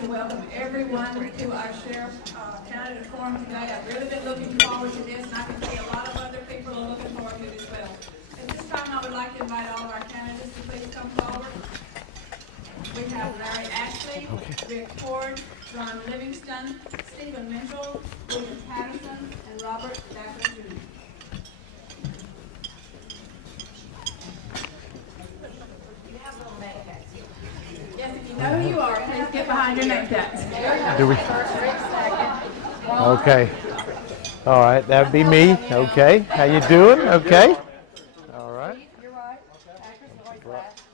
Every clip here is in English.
to welcome everyone to our Sheriff Candidate Forum today. I've really been looking forward to this, and I can see a lot of other people are looking forward to it as well. At this time, I would like to invite all of our candidates to please come forward. We have Larry Ashley, Rick Ford, John Livingston, Stephen Mitchell, William Patterson, and Robert Dacker Jr. Yes, if you know who you are, please get behind your name tags. Do we? Okay. All right, that'd be me. Okay. How you doing? Okay. All right. You're right.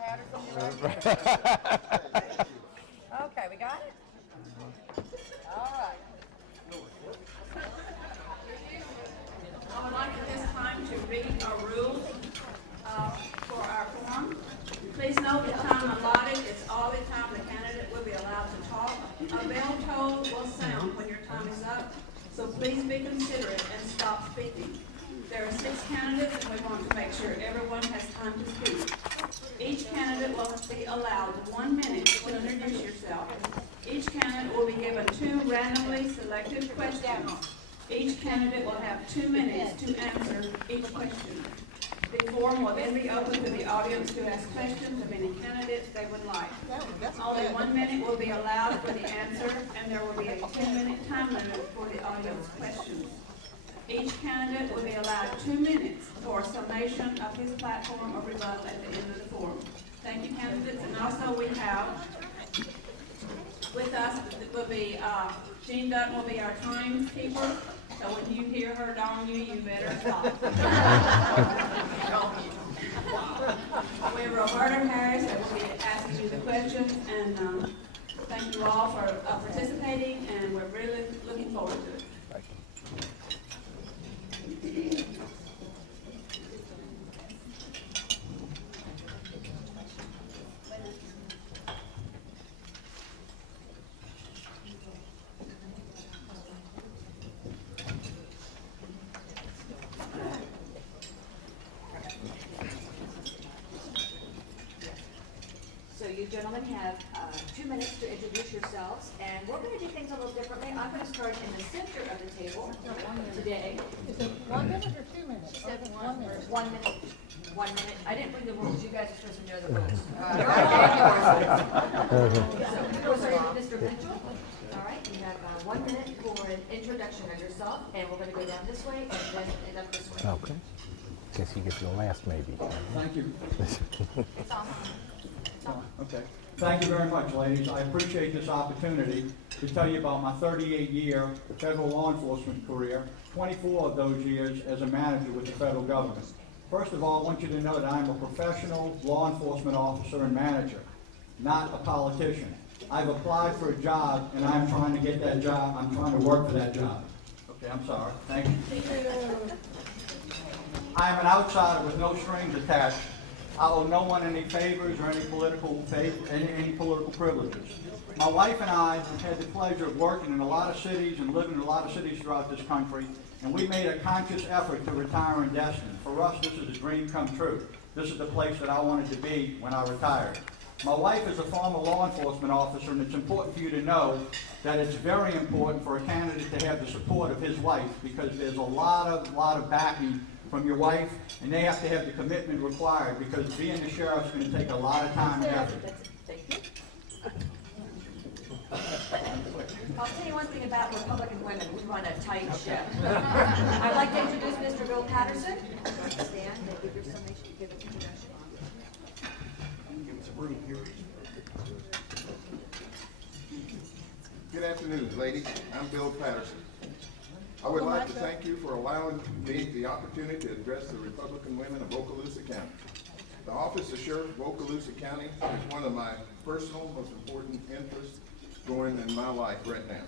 Patterson, you're right. Okay, we got it? All right. I would like at this time to read our rules for our forum. Please note the time allotted is all the time the candidate will be allowed to talk. A bell toll will sound when your time is up, so please be considerate and stop speaking. There are 6 candidates, and we want to make sure everyone has time to speak. Each candidate will be allowed 1 minute to introduce yourself. Each candidate will be given 2 randomly selected questions. Each candidate will have 2 minutes to answer each question. The forum will then be open to the audience to ask questions of any candidates they would like. Only 1 minute will be allowed for the answer, and there will be a 10-minute time limit for the audience questions. Each candidate will be allowed 2 minutes for a summation of his platform or rebuttal at the end of the forum. Thank you, candidates. And also we have with us will be Jean Dutton will be our timekeeper. So when you hear her dong you better stop. We have Roberta Harris that will be asking you the questions, and thank you all for participating, and we're really looking forward to it. So you gentlemen have 2 minutes to introduce yourselves, and we're going to do things a little differently. I'm going to start in the center of the table today. Is it 1 minute or 2 minutes? She said 1 minute. 1 minute. 1 minute. I didn't bring the rules. You guys are supposed to know the rules. So, we'll start with Mr. Mitchell. All right, you have 1 minute for an introduction of yourself, and we're going to go down this way and then end up this way. Okay. Guess you get the last maybe. Thank you. It's on. Okay. Thank you very much, ladies. I appreciate this opportunity to tell you about my 38-year federal law enforcement career, 24 of those years as a manager with the federal government. First of all, I want you to know that I'm a professional law enforcement officer and manager, not a politician. I've applied for a job, and I'm trying to get that job. I'm trying to work for that job. Okay, I'm sorry. Thank you. I am an outsider with no strings attached. I owe no one any favors or any political privileges. My wife and I have had the pleasure of working in a lot of cities and living in a lot of cities throughout this country, and we made a conscious effort to retire in Destin. For us, this is a dream come true. This is the place that I wanted to be when I retired. My wife is a former law enforcement officer, and it's important for you to know that it's very important for a candidate to have the support of his wife, because there's a lot of backing from your wife, and they have to have the commitment required, because being the sheriff is going to take a lot of time and effort. Thank you. I'll tell you one thing about Republican women. We run a tight ship. I'd like to introduce Mr. Bill Patterson. Stand and give your summation, give its introduction. Good afternoon, ladies. I'm Bill Patterson. I would like to thank you for allowing me the opportunity to address the Republican women of Okaloosa County. The office of Sheriff of Okaloosa County is one of my personal, most important interests going in my life right now.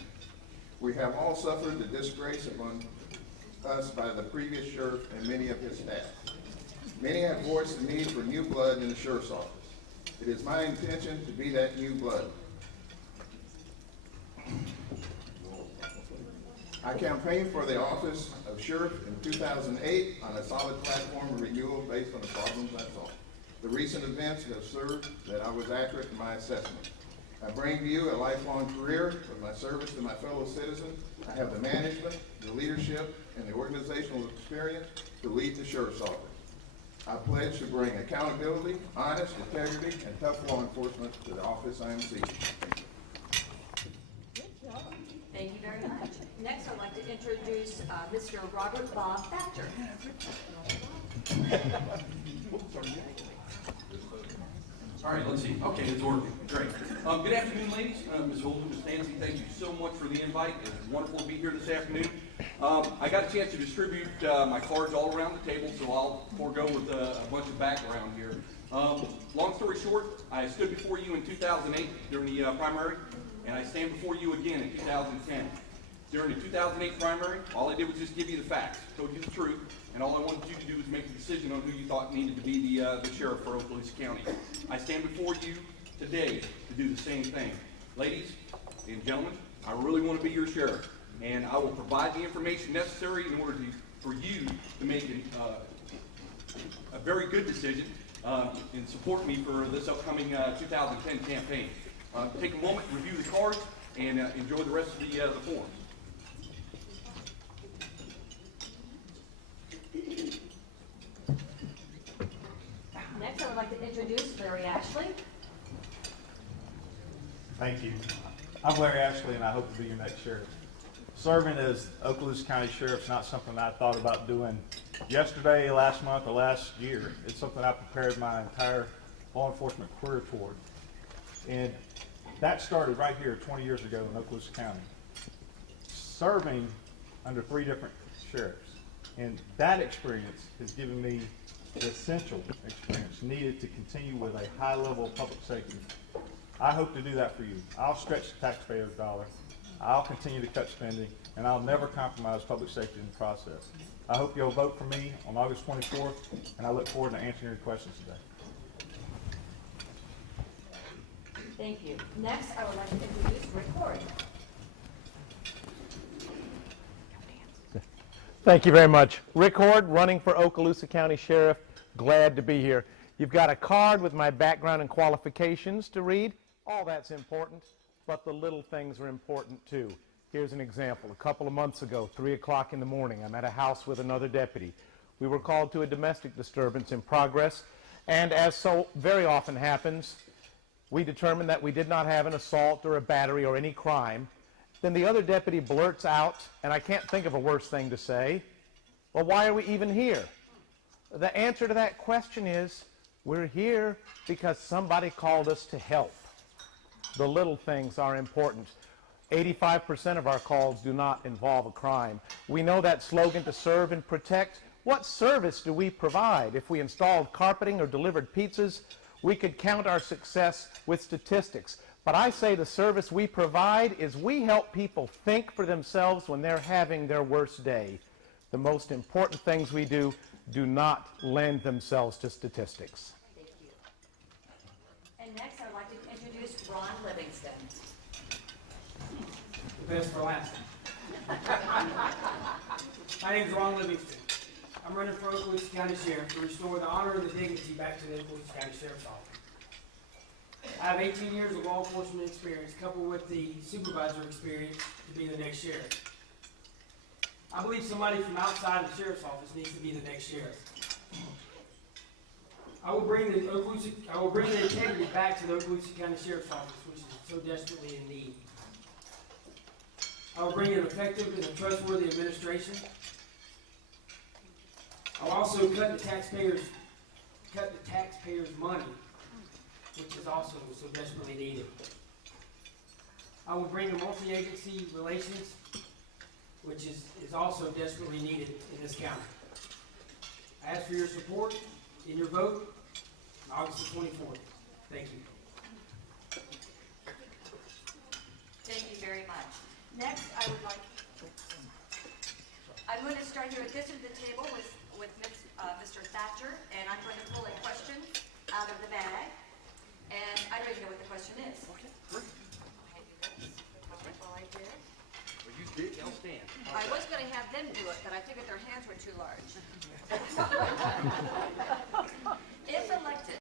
We have all suffered the disgrace upon us by the previous sheriff and many of his staff. Many have voiced the need for new blood in the sheriff's office. It is my intention to be that new blood. I campaigned for the office of sheriff in 2008 on a solid platform of renewal based on the problems I saw. The recent events have served that I was accurate in my assessment. I bring to you a lifelong career of my service to my fellow citizens. I have the management, the leadership, and the organizational experience to lead the Sheriff's Office. I pledge to bring accountability, honest integrity, and tough law enforcement to the office I am seeking. Thank you very much. Next, I'd like to introduce Mr. Robert Bob Thatcher. All right, let's see. Okay, it's working. Great. Good afternoon, ladies. Ms. Holden, Ms. Nancy, thank you so much for the invite. It's wonderful to be here this afternoon. I got a chance to distribute my cards all around the table, so I'll forego with a bunch of background here. Long story short, I stood before you in 2008 during the primary, and I stand before you again in 2010. During the 2008 primary, all I did was just give you the facts, told you the truth, and all I wanted you to do was make a decision on who you thought needed to be the sheriff for Okaloosa County. I stand before you today to do the same thing. Ladies and gentlemen, I really want to be your sheriff, and I will provide the information necessary in order for you to make a very good decision and support me for this upcoming 2010 campaign. Take a moment, review the cards, and enjoy the rest of the forms. Next, I would like to introduce Larry Ashley. Thank you. I'm Larry Ashley, and I hope to be your next sheriff. Serving as Okaloosa County Sheriff is not something I thought about doing yesterday, last month, or last year. It's something I prepared my entire law enforcement career toward. And that started right here 20 years ago in Okaloosa County, serving under 3 different sheriffs. And that experience has given me the essential experience needed to continue with a high level of public safety. I hope to do that for you. I'll stretch the taxpayers' dollar. I'll continue to cut spending, and I'll never compromise public safety in the process. I hope you'll vote for me on August 24th, and I look forward to answering your questions today. Thank you. Next, I would like to introduce Rick Horde. Thank you very much. Rick Horde, running for Okaloosa County Sheriff. Glad to be here. You've got a card with my background and qualifications to read. All that's important, but the little things are important too. Here's an example. A couple of months ago, 3 o'clock in the morning, I'm at a house with another deputy. We were called to a domestic disturbance in progress, and as so very often happens, we determined that we did not have an assault or a battery or any crime. Then the other deputy blurts out, and I can't think of a worse thing to say, well, why are we even here? The answer to that question is, we're here because somebody called us to help. The little things are important. 85% of our calls do not involve a crime. We know that slogan, to serve and protect. What service do we provide? If we installed carpeting or delivered pizzas, we could count our success with statistics. But I say the service we provide is we help people think for themselves when they're having their worst day. The most important things we do not lend themselves to statistics. Thank you. And next, I'd like to introduce Ron Livingston. Best for last. My name is Ron Livingston. I'm running for Okaloosa County Sheriff to restore the honor and the dignity back to the Okaloosa County Sheriff's Office. I have 18 years of law enforcement experience coupled with the supervisor experience to be the next sheriff. I believe somebody from outside the sheriff's office needs to be the next sheriff. I will bring the integrity back to the Okaloosa County Sheriff's Office, which is so desperately in need. I will bring an effective and a trustworthy administration. I'll also cut the taxpayers' money, which is also so desperately needed. I will bring a multi-agency relations, which is also desperately needed in this county. I ask for your support in your vote on August the 24th. Thank you. Thank you very much. Next, I'm going to start here at this end of the table with Mr. Thatcher, and I'm going to pull a question out of the bag, and I don't even know what the question is. Okay, great. Well, I did. Well, you did. I'll stand. I was going to have them do it, but I figured their hands were too large. If elected,